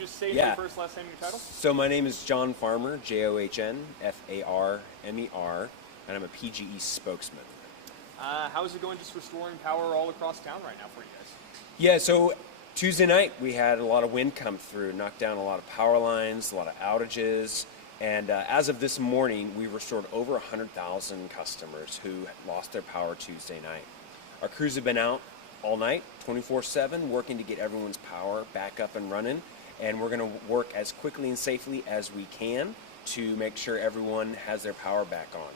just say Yeah. your first, last name, and your title? So my name is John Farmer, John Farmer, and I'm a PGE spokesman. How is it going just restoring power all across town right now for you guys? Yeah, so Tuesday night we had a lot of wind come through, knocked down a lot of power lines, a lot of outages, and as of this morning, we restored over 100,000 customers who lost their power Tuesday night. Our crews have been out all night, 24/7, working to get everyone's power back up and running, and we're going to work as quickly and safely as we can to make sure everyone has their power back on.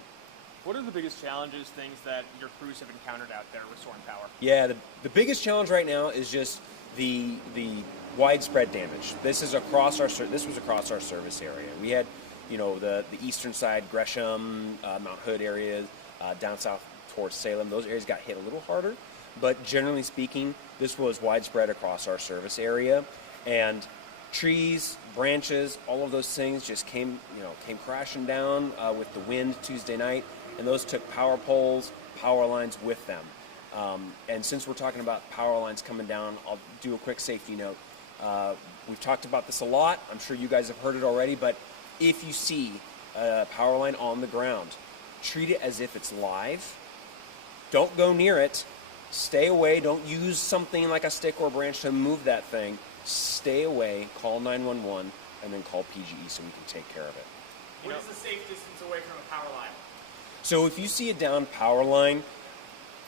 What are the biggest challenges, things that your crews have encountered out there restoring power? Yeah, the biggest challenge right now is just the widespread damage. This was across our service area. We had, the eastern side, Gresham, Mount Hood areas, down south towards Salem. Those areas got hit a little harder, but generally speaking, this was widespread across our service area, and trees, branches, all of those things just came crashing down with the wind Tuesday night, and those took power poles, power lines with them. And since we're talking about power lines coming down, I'll do a quick safety note. We've talked about this a lot. I'm sure you guys have heard it already, but if you see a power line on the ground, treat it as if it's live. Don't go near it. Stay away. Don't use something like a stick or a branch to move that thing. Stay away, call 911, and then call PGE so we can take care of it. What is the safe distance away from a power line? So if you see a down power line,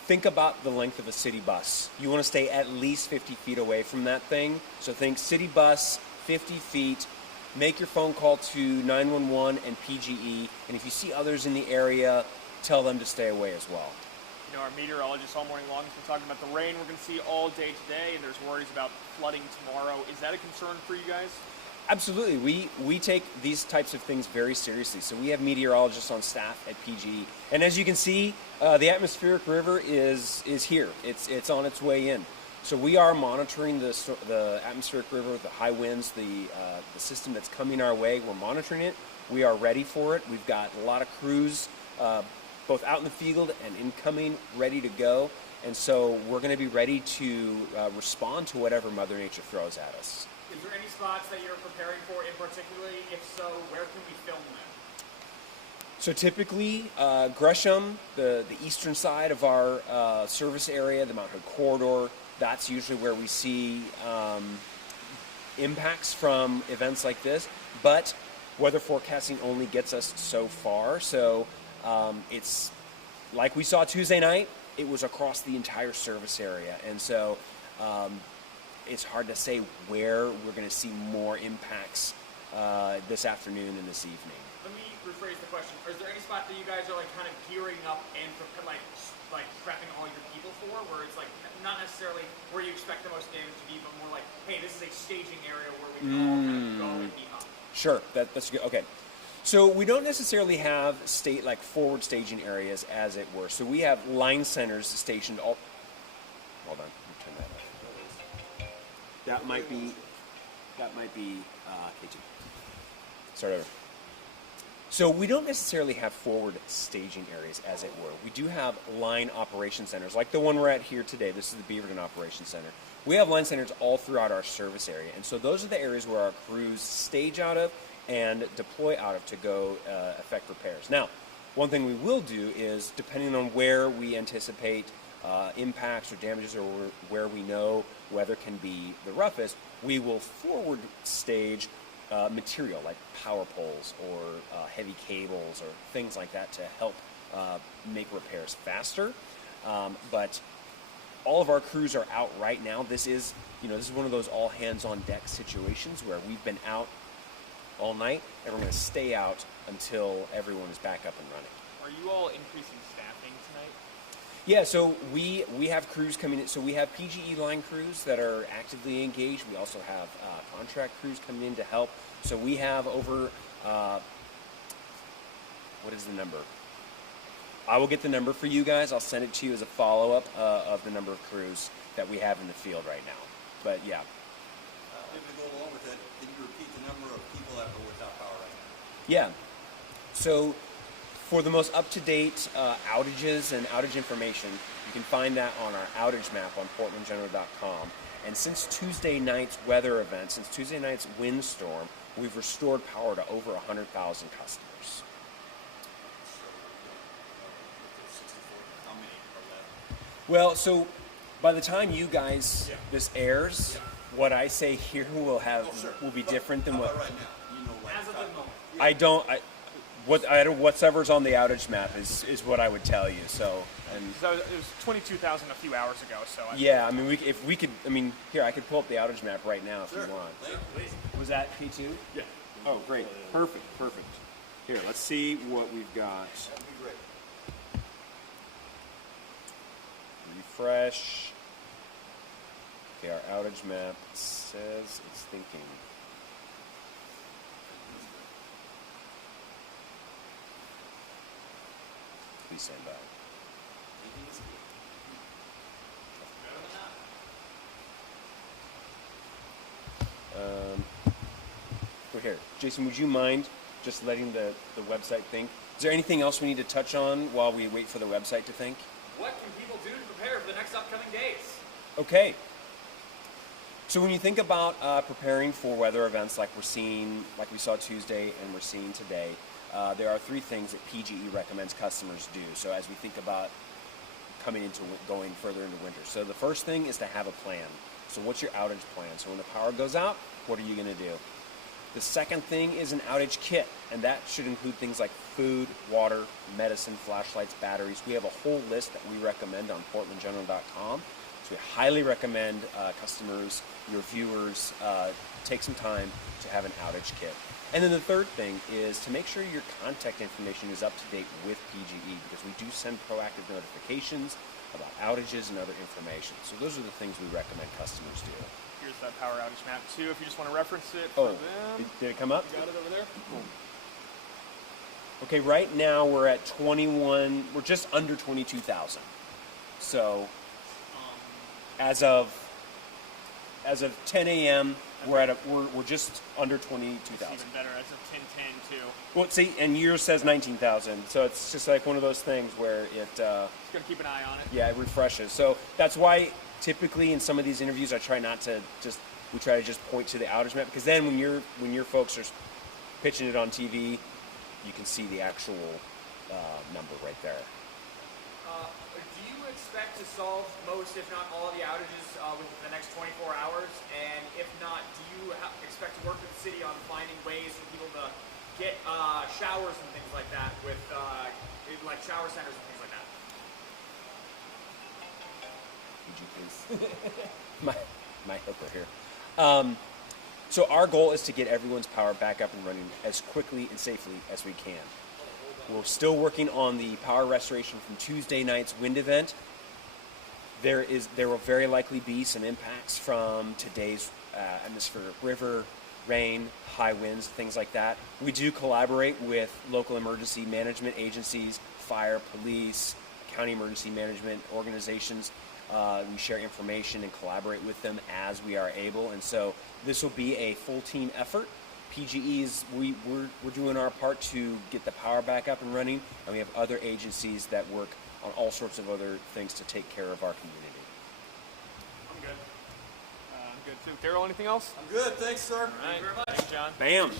think about the length of a city bus. You want to stay at least 50 feet away from that thing. So think city bus, 50 feet. Make your phone call to 911 and PGE. And if you see others in the area, tell them to stay away as well. Our meteorologists all morning long has been talking about the rain we're going to see all day today, and there's worries about flooding tomorrow. Is that a concern for you guys? Absolutely. We take these types of things very seriously. So we have meteorologists on staff at PGE. And as you can see, the atmospheric river is here. It's on its way in. So we are monitoring the atmospheric river, the high winds, the system that's coming our way. We're monitoring it. We are ready for it. We've got a lot of crews both out in the field and incoming, ready to go. And so we're going to be ready to respond to whatever Mother Nature throws at us. Is there any spots that you're preparing for in particularly? If so, where can we film them? So typically, Gresham, the eastern side of our service area, the Mount Hood corridor, that's usually where we see impacts from events like this. But weather forecasting only gets us so far. So it's like we saw Tuesday night, it was across the entire service area. And so it's hard to say where we're going to see more impacts this afternoon and this evening. Let me rephrase the question. Is there any spot that you guys are kind of gearing up and like prepping all your people for, where it's not necessarily where you expect the most damage to be, but more like, hey, this is a staging area where we can all kind of go and be up? Sure, that's good. Okay. So we don't necessarily have forward staging areas, as it were. So we have line centers stationed all. Hold on, let me turn that on. That might be K2. Start over. So we don't necessarily have forward staging areas, as it were. We do have line operation centers, like the one we're at here today. This is the Beaverton Operation Center. We have line centers all throughout our service area, and so those are the areas where our crews stage out of and deploy out of to go effect repairs. Now, one thing we will do is, depending on where we anticipate impacts or damages, or where we know weather can be the roughest, we will forward stage material like power poles or heavy cables or things like that to help make repairs faster. But all of our crews are out right now. This is one of those all hands on deck situations where we've been out all night, and we're going to stay out until everyone is back up and running. Are you all increasing staffing tonight? Yeah, so we have crews coming in. So we have PGE line crews that are actively engaged. We also have contract crews coming in to help. So we have over, what is the number? I will get the number for you guys. I'll send it to you as a follow-up of the number of crews that we have in the field right now. But yeah. If we go along with it, can you repeat the number of people that are without power right now? Yeah. So for the most up-to-date outages and outage information, you can find that on our outage map on portlandgeneral.com. And since Tuesday night's weather event, since Tuesday night's windstorm, we've restored power to over 100,000 customers. How many are left? Well, so by the time you guys this airs, what I say here will be different than How what about right now? You know, like As of the moment. I don't. Whatever's on the outage map is what I would tell you. So and So it was 22,000 a few hours ago. So yeah, I mean, if we could, I mean, here I could pull up the outage map right now if Sure. you want. Please. Was that P2? Yeah. Oh, great, perfect. Here, let's see what we've got. That'd be great. Refresh. Okay, our outage map says it's thinking. Please stand by. We're here. Jason, would you mind just letting the website think? Is there anything else we need to touch on while we wait for the website to think? What can people do to prepare for the next upcoming days? Okay. So when you think about preparing for weather events like we saw Tuesday and we're seeing today, there are three things that PGE recommends customers do. So as we think about going further into winter. So the first thing is to have a plan. So what's your outage plan? So when the power goes out, what are you going to do? The second thing is an outage kit, and that should include things like food, water, medicine, flashlights, batteries. We have a whole list that we recommend on portlandgeneral.com. So we highly recommend customers, your viewers, take some time to have an outage kit. And then the third thing is to make sure your contact information is up to date with PGE, because we do send proactive notifications about outages and other information. So those are the things we recommend customers do. here's that power outage map too, if you just want to reference it for them. Did it come up? You got it over there? Cool. Okay, right now we're at 21, we're just under 22,000. So as of 10 a.m., we're just under 22,000. Even better as of 10:10 too. Well, see, and yours says 19,000, so it's just like one of those things where it, Just gonna keep an eye on it. yeah, it refreshes. So that's why typically in some of these interviews, we try to just point to the outage map, because then when your folks are pitching it on TV, you can see the actual number right there. Do you expect to solve most, if not all, of the outages within the next 24 hours? And if not, do you expect to work with the city on finding ways for people to get showers and things like that with like shower centers and things like that? Would you please? my hooker here. So our goal is to get everyone's power back up and running as quickly and safely as we can. We're still working on the power restoration from Tuesday night's wind event. There will very likely be some impacts from today's atmospheric river, rain, high winds, things like that. We do collaborate with local emergency management agencies, fire, police, county emergency management organizations. We share information and collaborate with them as we are able, and so this will be a full team effort. PGE's, we're doing our part to get the power back up and running, and we have other agencies that work on all sorts of other things to take care of our community. I'm good. I'm good too. Daryl, anything else? I'm good, thanks, sir. All right. Thank you very much. Thanks, John. Bam!